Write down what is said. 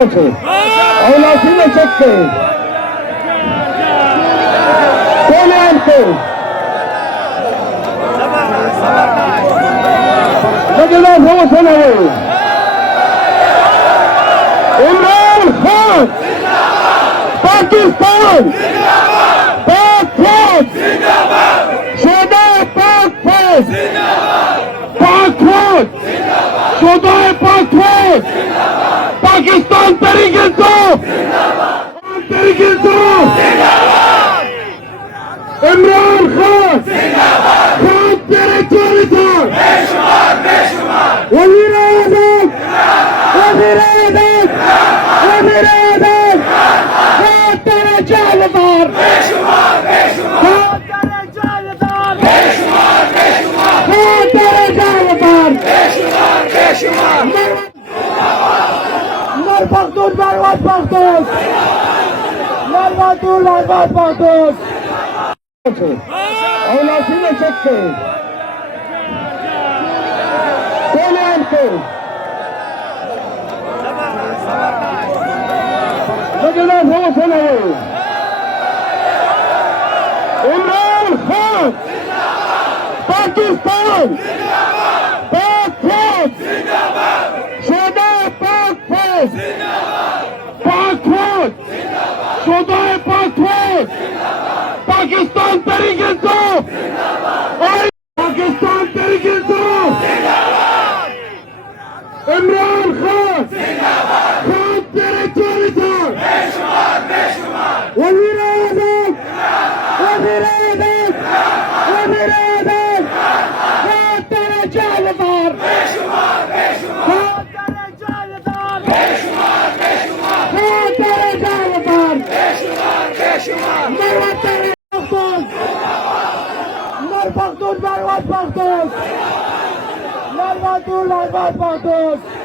أولاد فينا شكل كل أنتم نجد هو سنوي عمران خان पाकिस्तान पाक फौज शोधाए पाक फौज पाक फौज शोधाए पाक फौज पाकिस्तान तरीके से इमरान खान खान तेरे चोरी था वजीर आज़म तेरे जालदार तेरे जालदार मर पख्तून बर्बाद पख्तून बर्बाद पख्तून औलाद सीने चक्के कोले हमको नजर हो सुनो इमरान खान पाकिस्तान पाक फौज शोधाए पाक फौज पाक फौज शोधाए पाक फौज पाकिस्तान तरीके से पाकिस्तान तरीके से इमरान खान खान तेरे चोरी था वजीर आज़म तेरे जालदार तेरे जालदार मर पख्तून बर्बाद पख्तून